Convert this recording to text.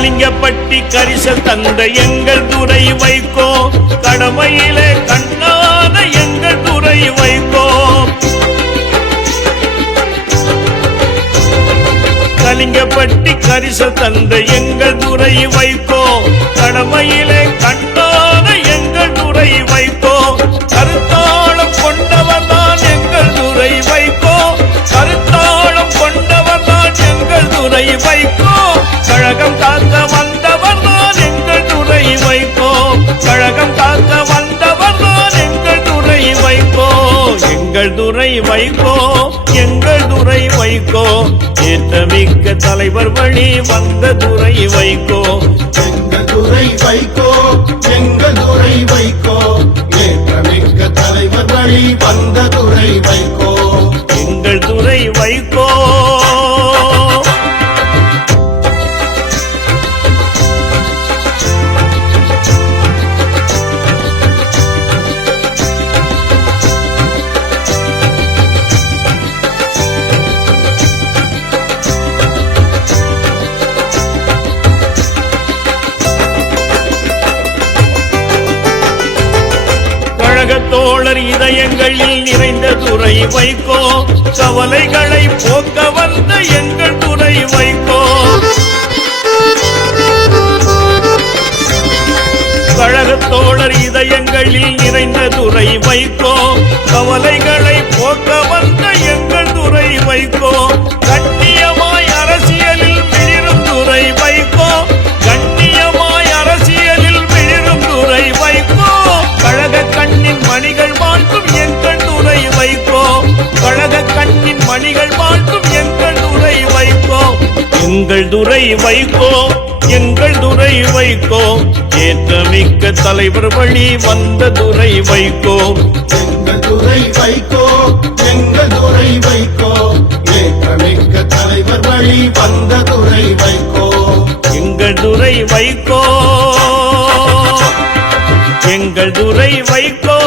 கலிங்கப்பட்டி கரிசல் தந்த எங்கள் துரை வைகோ, கடமையிலே கண்ணாத எங்கள் துரை வைகோ. கலிங்கப்பட்டி கரிசல் தந்த எங்கள் துரை வைகோ, கடமையிலே கண்ணாத எங்கள் துரை வைகோ. கருத்தாளம் கொண்டவர் தான் எங்கள் துரை வைகோ, கருத்தாளம் கொண்டவர் தான் எங்கள் துரை வைகோ. கழகம் காக்க வந்தவர் தான் எங்கள் துரை வைகோ, கழகம் காக்க வந்தவர் தான் எங்கள் துரை வைகோ. எங்கள் துரை வைகோ, எங்கள் துரை வைகோ, ஏற்றமிக்க தலைவர் வழி வந்த துரை வைகோ. எங்கள் துரை வைகோ, எங்கள் துரை வைகோ, ஏற்றமிக்க தலைவர் வழி வந்த துரை வைகோ. எங்கள் துரை வைகோ. தோழர் இதயங்களில் நிறைந்த துரை வைகோ, கவலைகளை போக்க வந்த எங்கள் துரை வைகோ. கழகத்தோழர் இதயங்களில் நிறைந்த துரை வைகோ, கவலைகளை போக்க வந்த எங்கள் துரை வைகோ. கண்ணியமாய் அரசியலில் மிளிரும் துரை வைகோ, கண்ணியமாய் அரசியலில் மிளிரும் துரை வைகோ. கழக கண்ணின் மணிகள் வாழ்த்தும் எங்கள் துரை வைகோ, கழக கண்ணின் மணிகள் வாழ்த்தும் எங்கள் துரை வைகோ. எங்கள் துரை வைகோ, எங்கள் துரை வைகோ, ஏற்றமிக்க தலைவர் வழி வந்த துரை வைகோ. எங்கள் துரை வைகோ, எங்கள் துரை வைகோ, ஏற்றமிக்க தலைவர் வழி வந்த துரை வைகோ. எங்கள் துரை வைகோ, எங்கள் துரை வைகோ.